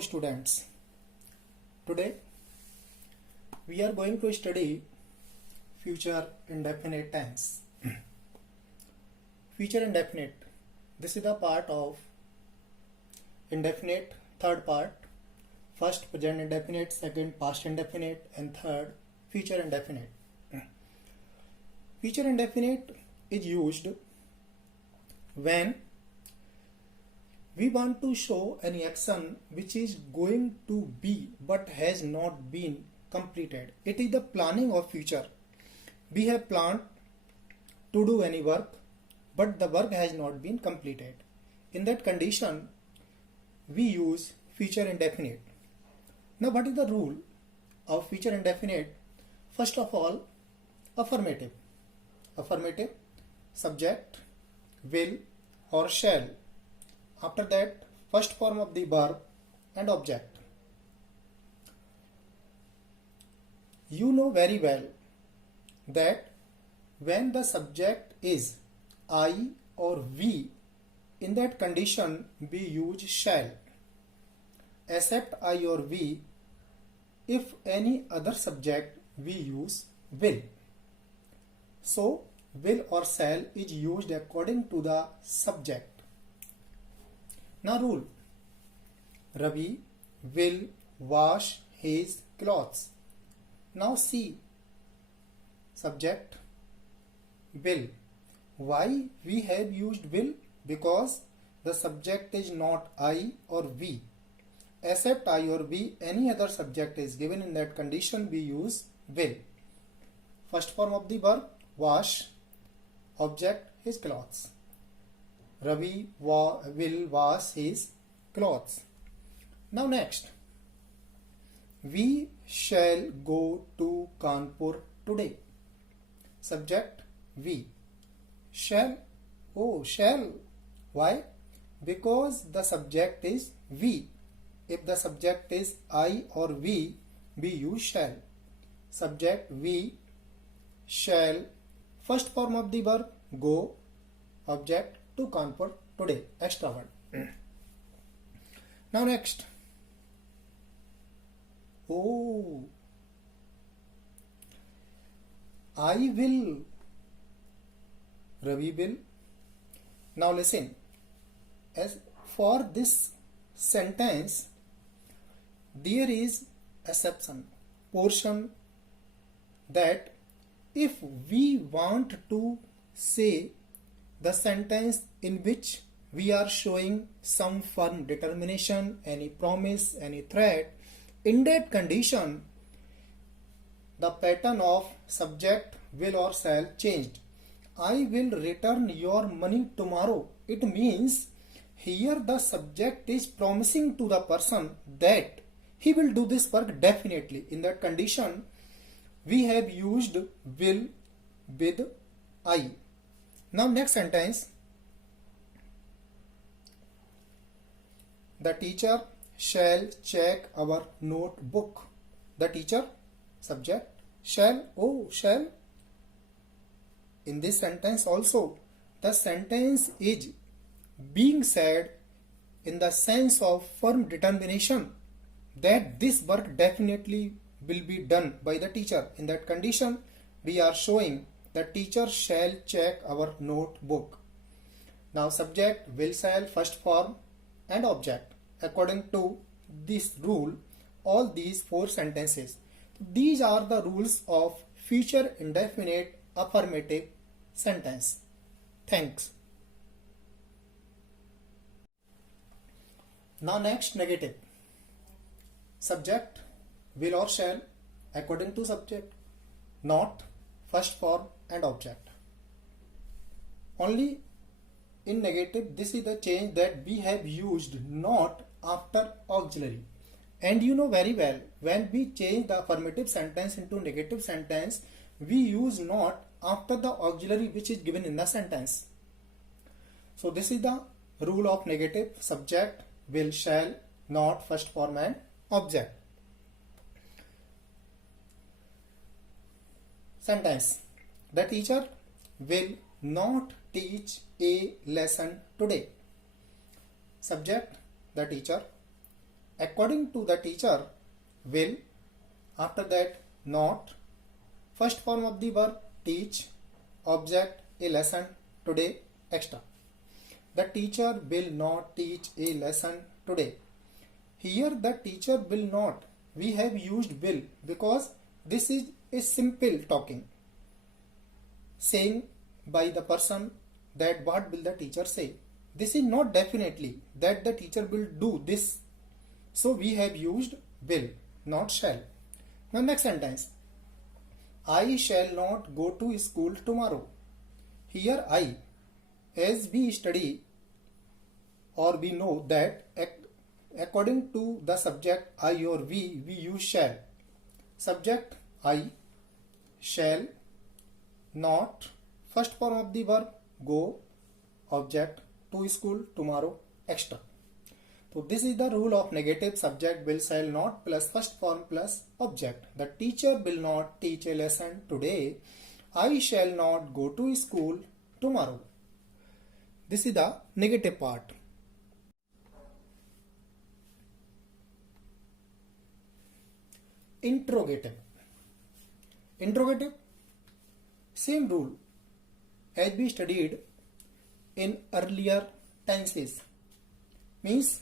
Hello students, today we are going to study future indefinite tense. Future indefinite, this is the part of indefinite, third part, first present indefinite, second past indefinite and third future indefinite. Future indefinite is used when we want to show any action which is going to be but has not been completed. It is the planning of future. We have planned to do any work but the work has not been completed. In that condition, we use future indefinite. Now what is the rule of future indefinite? First of all, affirmative. Affirmative, subject, will or shall. After that, first form of the verb and object. You know very well that when the subject is I or we, in that condition we use shall. Except I or we, if any other subject we use will. So, will or shall is used according to the subject. Now rule, Ravi will wash his clothes. Now see, subject, will. Why we have used will? Because the subject is not I or we. Except I or we, any other subject is given, in that condition we use will. First form of the verb, wash, object, his clothes. Ravi will wash his clothes. Now next, we shall go to Kanpur today. Subject, we. Shall, oh shall. Why? Because the subject is we. If the subject is I or we use shall. Subject, we shall. First form of the verb, go, object, to Kanpur today, extra word. Now next, oh, I will, Ravi will. Now listen, as for this sentence there is exception, portion, that if we want to say the sentence in which we are showing some firm determination, any promise, any threat, in that condition the pattern of subject, will or shall changed. I will return your money tomorrow. It means here the subject is promising to the person that he will do this work definitely. In that condition we have used will with I. Now next sentence, the teacher shall check our notebook. The teacher, subject, shall, oh shall. In this sentence also, the sentence is being said in the sense of firm determination that this work definitely will be done by the teacher. In that condition we are showing the teacher shall check our notebook. Now subject, will, shall, first form and object. According to this rule, all these four sentences. These are the rules of future indefinite affirmative sentence. Thanks. Now next, negative. Subject, will or shall, according to subject, not, first form and object. Only in negative, this is the change that we have used not after auxiliary. And you know very well, when we change the affirmative sentence into negative sentence, we use not after the auxiliary which is given in the sentence. So this is the rule of negative: subject, will, shall, not, first form and object. Sentence, the teacher will not teach a lesson today. Subject, the teacher. according to the teacher, will, after that not, first form of the verb teach, object a lesson today, extra. The teacher will not teach a lesson today. Here the teacher will not, we have used will because this is a simple talking, saying by the person that what will the teacher say. This is not definitely that the teacher will do this. So we have used will, not shall. Now next sentence. I shall not go to school tomorrow. Here I, as we study or we know that according to the subject I or we use shall. Subject I, shall, not, first form of the verb go, object to school tomorrow, extra. So this is the rule of negative subject will, shall, not plus first form plus object. The teacher will not teach a lesson today. I shall not go to school tomorrow. This is the negative part. Interrogative. Interrogative, same rule as we studied in earlier tenses. Means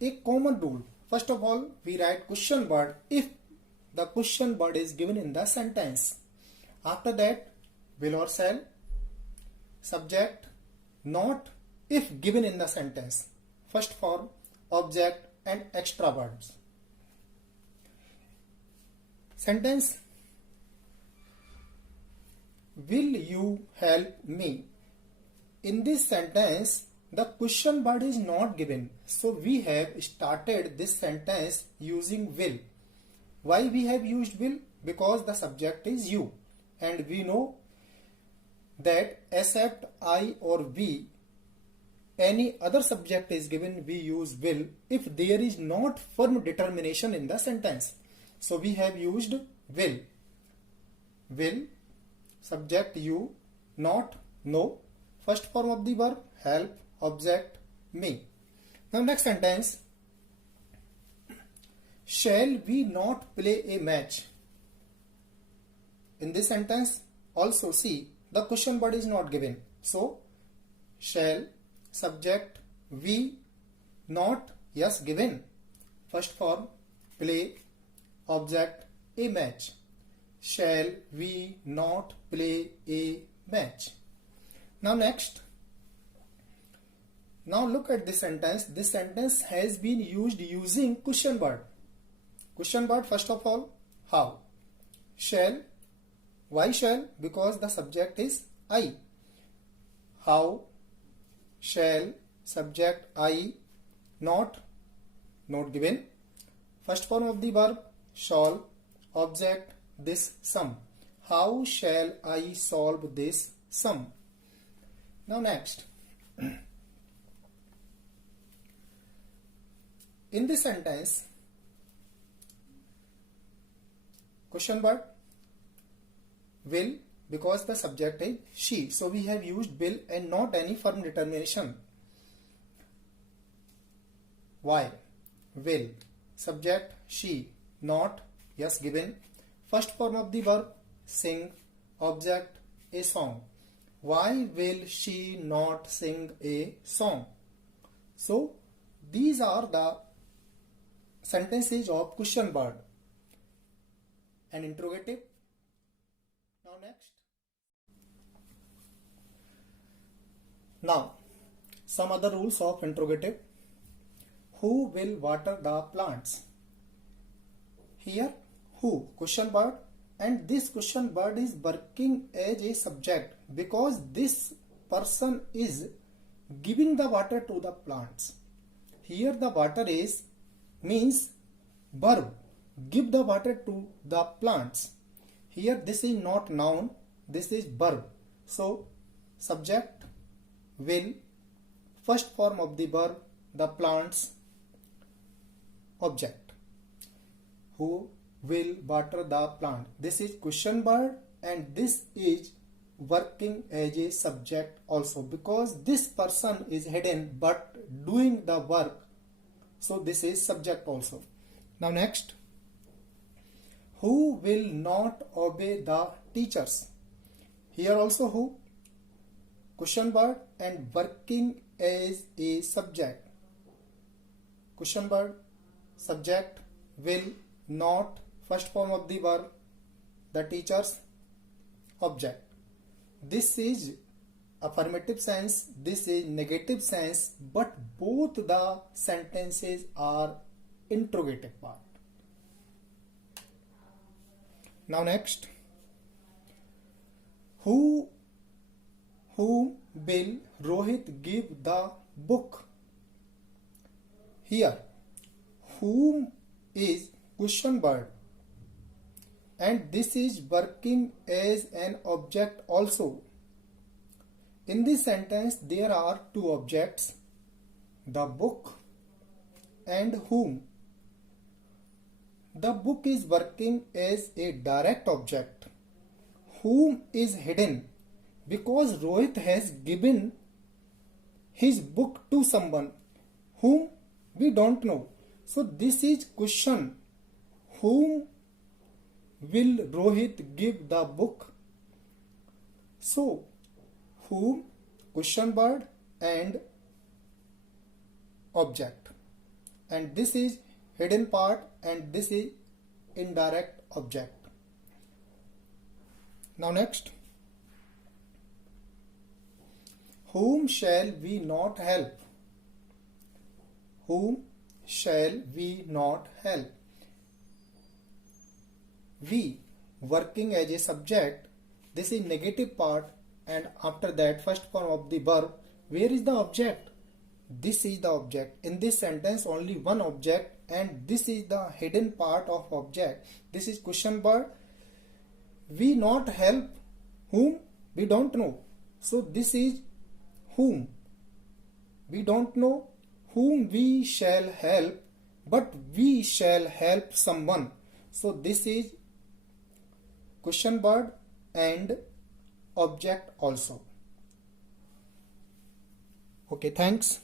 a common rule. First of all, we write question word if the question word is given in the sentence. After that, will or shall, subject, not if given in the sentence. First form, object and extra words. Sentence. Will you help me? In this sentence, the question word is not given. So we have started this sentence using will. Why we have used will? Because the subject is you. And we know that except I or we, any other subject is given, we use will if there is not firm determination in the sentence. So we have used will. Will, subject you, not, no, first form of the verb help, object me. Now next sentence. Shall we not play a match? In this sentence also see the question word is not given. So shall, subject, we, not, yes given. First form play, object a match. Shall we not play a match? Now next. Now look at this sentence. This sentence has been used using question word. Question word first of all, how? Shall. Why shall? Because the subject is I. How? Shall, subject I, not given. First form of the verb shall, object this sum. How shall I solve this sum? Now next. In this sentence, question word will, because the subject is she. So we have used will and not any firm determination. Why? Will, subject she, not, yes given. First form of the verb sing, object a song. Why will she not sing a song? So these are the sentences of question word and interrogative. Now next. Now some other rules of interrogative. Who will water the plants? Here who, question word, and this question word is working as a subject because this person is giving the water to the plants. Here the water is means verb, give the water to the plants. Here this is not noun, this is verb. So subject will, first form of the verb the plants, object. Who will water the plant? This is question word and this is working as a subject also because this person is hidden but doing the work. So this is subject also. Now next, who will not obey the teachers? Here also who, question word, and working as a subject. Question word, subject, will, not, first form of the verb, the teachers, object. This is affirmative sense, this is negative sense, but both the sentences are interrogative part. Now next, whom will Rohit give the book? Here, whom is question word, and this is working as an object also. In this sentence, there are two objects, the book and whom. The book is working as a direct object. Whom is hidden because Rohit has given his book to someone whom we don't know. So this is question. Whom will Rohit give the book? So whom, question word, and object, and this is hidden part, and this is indirect object. Now next, whom shall we not help? Whom shall we not help? We, working as a subject, this is negative part, and after that first form of the verb. Where is the object? This is the object. In this sentence only one object, and this is the hidden part of object. This is question word. We not help whom? We don't know. So this is whom. We don't know whom we shall help, but we shall help someone. So this is question word and object also. Okay, thanks.